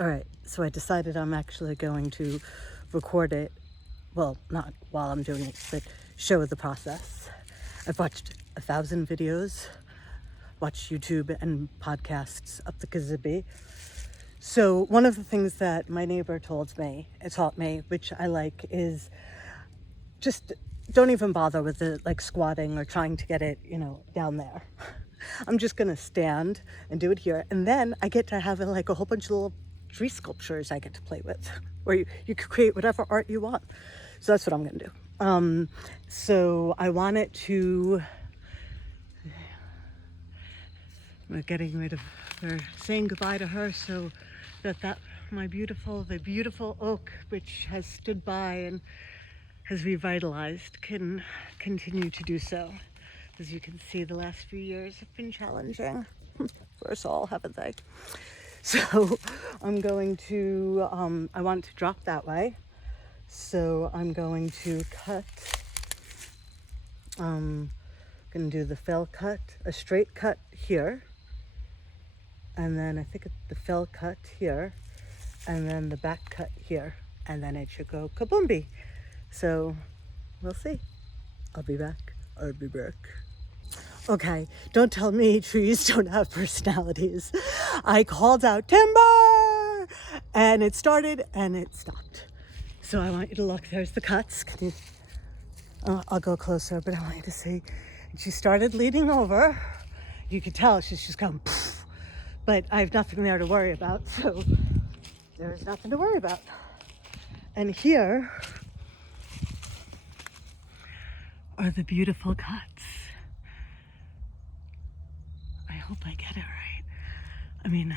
All right, so I decided I'm actually going to record it. Well, not while I'm doing it, but show the process. I've watched 1,000 videos, watched YouTube and podcasts up the Kazibbe. So one of the things that my neighbor taught me, which I like, is just don't even bother with the like squatting or trying to get it, down there. I'm just gonna stand and do it here, and then I get to have like a whole bunch of little tree sculptures I get to play with, where you could create whatever art you want. So that's what I'm gonna do. So I want it to. We're saying goodbye to her, so that the beautiful oak, which has stood by and has revitalized, can continue to do so. As you can see, the last few years have been challenging for us all, haven't they? So I'm going to, I want to drop that way. So I'm going to cut, going to do the fell cut, a straight cut here. And then I think the fell cut here. And then the back cut here. And then it should go kaboombi. So we'll see. I'll be back. Okay, don't tell me trees don't have personalities. I called out timber, and it started and it stopped. So I want you to look. There's the cuts. I'll go closer, but I want you to see. And she started leaning over. You could tell she's just going, poof. But I have nothing there to worry about, so there's nothing to worry about. And here are the beautiful cuts. I hope I get it right. I mean,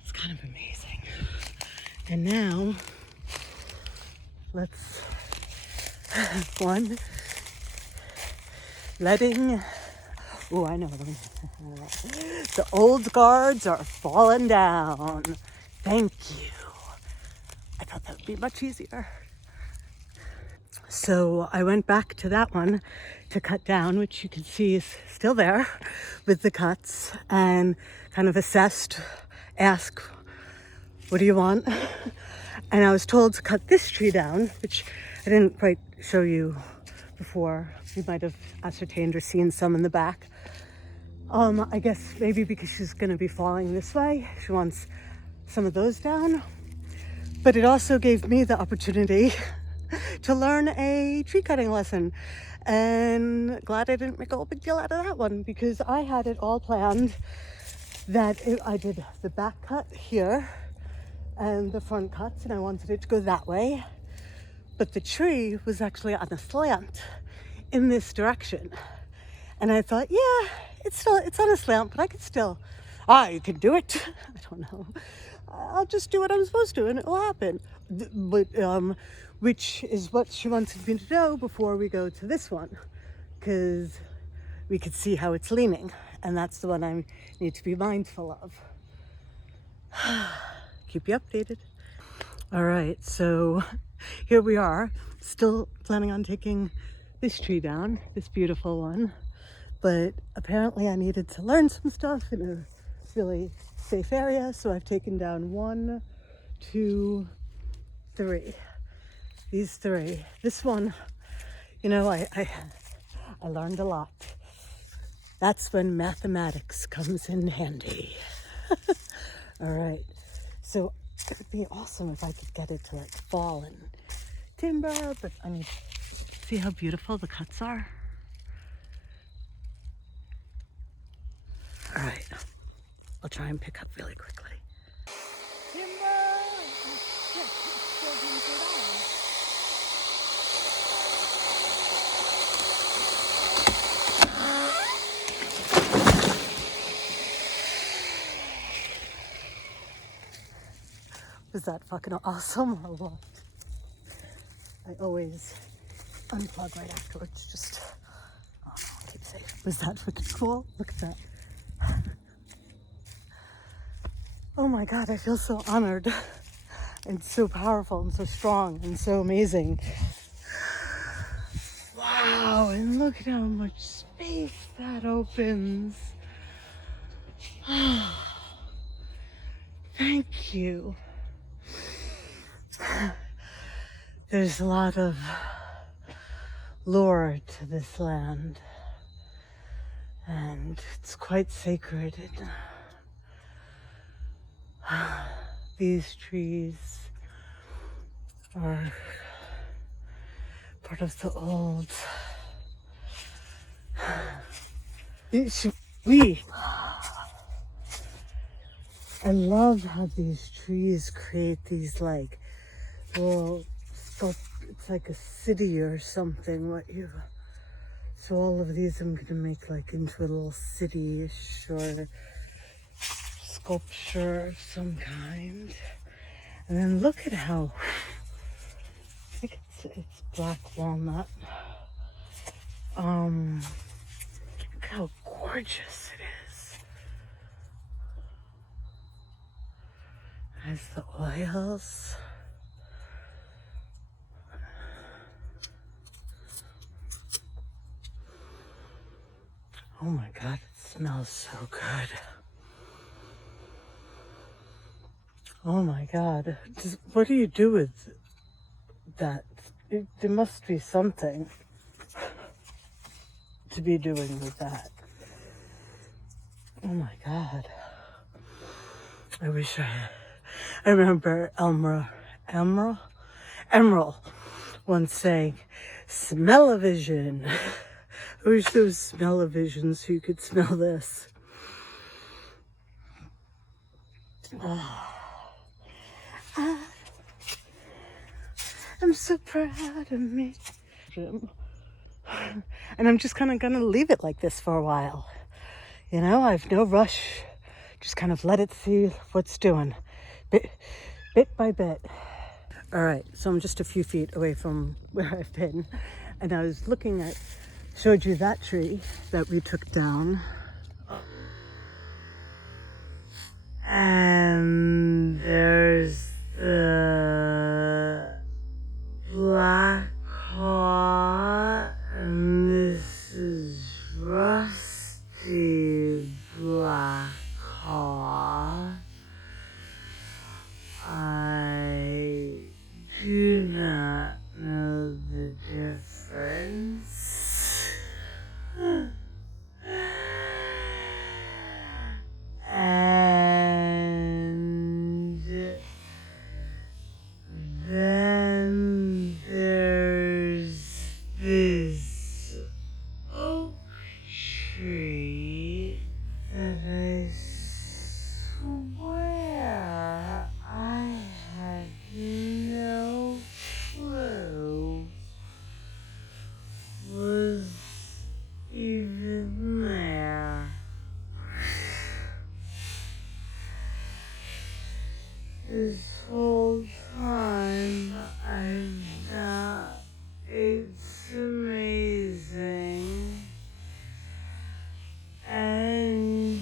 it's kind of amazing. And now, let's, oh, I know. The old guards are falling down. Thank you. I thought that would be much easier. So I went back to that one to cut down, which you can see is still there with the cuts, and kind of ask, what do you want? And I was told to cut this tree down, which I didn't quite show you before. You might have ascertained or seen some in the back. I guess maybe because she's gonna be falling this way, she wants some of those down. But it also gave me the opportunity to learn a tree cutting lesson. And glad I didn't make a whole big deal out of that one, because I had it all planned that I did the back cut here and the front cuts, and I wanted it to go that way. But the tree was actually on a slant in this direction. And I thought, yeah, it's on a slant, but I could still, you can do it. I don't know. I'll just do what I'm supposed to and it will happen. But, which is what she wanted me to know before we go to this one, because we could see how it's leaning. And that's the one I need to be mindful of. Keep you updated. All right, so here we are, still planning on taking this tree down, this beautiful one. But apparently I needed to learn some stuff in a really safe area, so I've taken down 1, 2, 3. These 3. This one, I learned a lot. That's when mathematics comes in handy. All right, so it would be awesome if I could get it to like fall and timber, but I mean, see how beautiful the cuts are? All right, I'll try and pick up really quickly. Timber! Was that fucking awesome or what? I always unplug right afterwards, just, keep safe. Was that fucking cool? Look at that. Oh my God, I feel so honored and so powerful and so strong and so amazing. Wow, and look at how much space that opens. Thank you. There's a lot of lore to this land, and it's quite sacred. These trees are part of the old. I love how these trees create these like little it's like a city or something. So all of these I'm gonna make like into a little city-ish or sculpture of some kind. And then look at how I think it's black walnut. Look how gorgeous it is. There's the oils. Oh my God, it smells so good. Oh my God. What do you do with that? There must be something to be doing with that. Oh my God. I wish I remember Emerald once saying, smell-o-vision. I wish there was smell-o-vision so you could smell this. Oh. I'm so proud of me. And I'm just kind of gonna leave it like this for a while. You know, I've no rush. Just kind of let it see what's doing, bit by bit. All right, so I'm just a few feet away from where I've been, and I was showed you that tree that we took down. And there's the black haw, and this is rusty black haw. I do not know the difference. And then there's this oak tree that I swear I had no clue was even there. This whole time I've thought it's amazing, and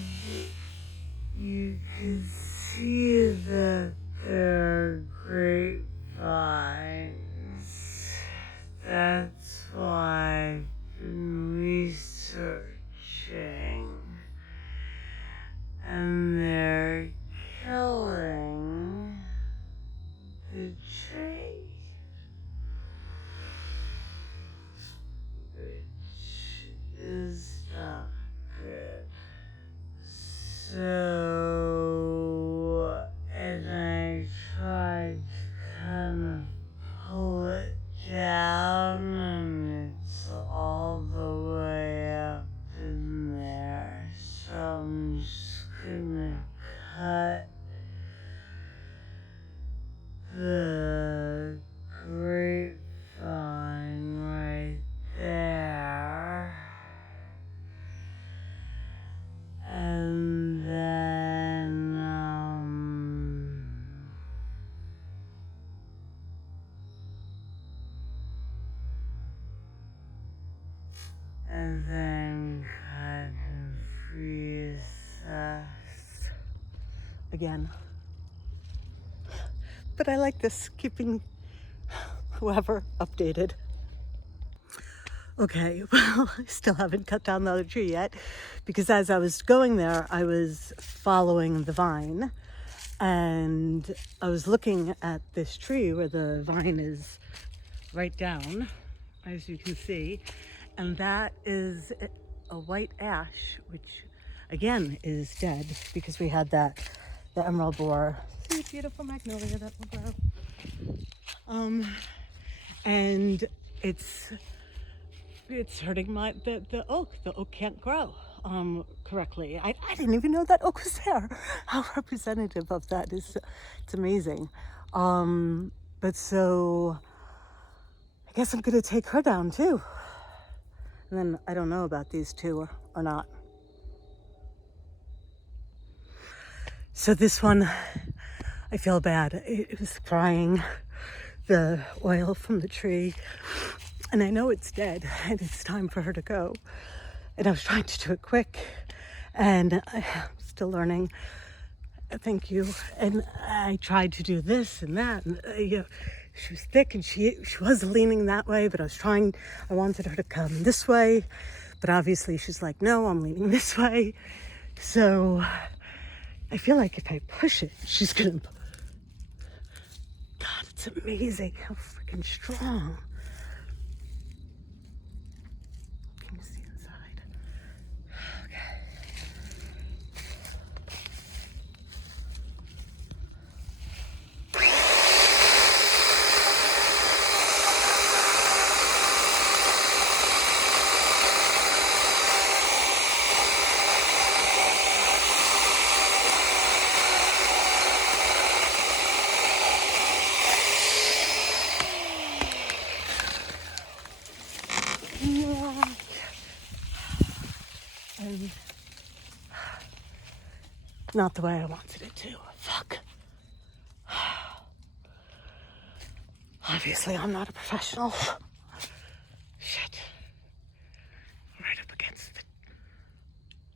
you can see that they're grapevines. That's why I've been researching, and they're killing the tree, which is not good. So, and I tried to kind of pull it down, and it's all the way up in there. So I'm just gonna cut the grapevine right there, and then kind of reassess again. But I like this, keeping whoever updated. Okay, well, I still haven't cut down the other tree yet, because as I was going there, I was following the vine, And I was looking at this tree where the vine is right down, as you can see, and that is a white ash, which again is dead because we had the emerald borer. See a beautiful magnolia that will grow. And it's hurting the oak. The oak can't grow correctly. I didn't even know that oak was there. How representative of that is, it's amazing. But so I guess I'm gonna take her down too. And then I don't know about these two or not. So this one, I feel bad. It was crying the oil from the tree. And I know it's dead and it's time for her to go. And I was trying to do it quick and I'm still learning. Thank you. And I tried to do this and that. And, she was thick and she was leaning that way, but I wanted her to come this way. But obviously she's like, no, I'm leaning this way. So I feel like if I push it, she's gonna, God, it's amazing how freaking strong. Can you see inside? Okay. And not the way I wanted it to. Fuck. Obviously, I'm not a professional. Shit. Right up against the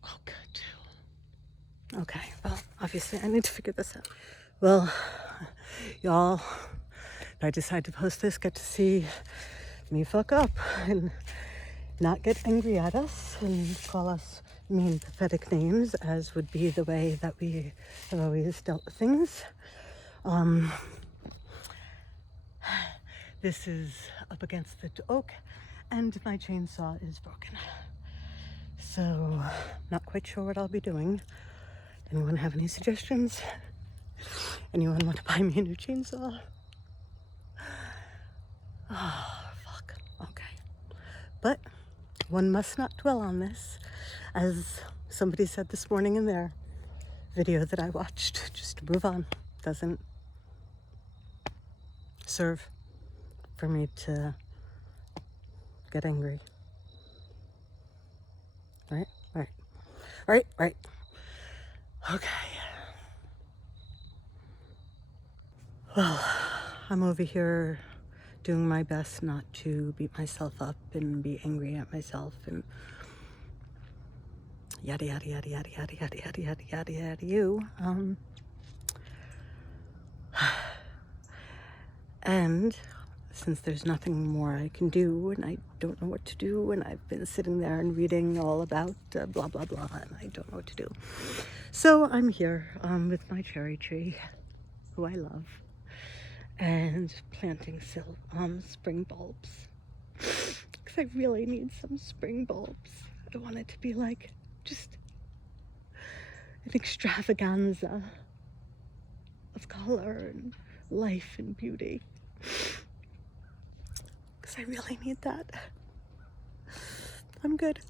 oak, too. Okay, well, obviously, I need to figure this out. Well, y'all, if I decide to post this, get to see me fuck up and not get angry at us and call us mean, pathetic names, as would be the way that we have always dealt with things. This is up against the oak and my chainsaw is broken. So, not quite sure what I'll be doing. Anyone have any suggestions? Anyone want to buy me a new chainsaw? Oh, fuck. Okay. But one must not dwell on this. As somebody said this morning in their video that I watched, just to move on. Doesn't serve for me to get angry. Right. Okay. Well, I'm over here doing my best not to beat myself up and be angry at myself and yada yada yada yada yada yada yada yada yada yada you. And since there's nothing more I can do and I don't know what to do and I've been sitting there and reading all about blah blah blah and I don't know what to do. So I'm here with my cherry tree, who I love, and planting spring bulbs. Because I really need some spring bulbs. I don't want it to be like just an extravaganza of color and life and beauty. Because I really need that. I'm good.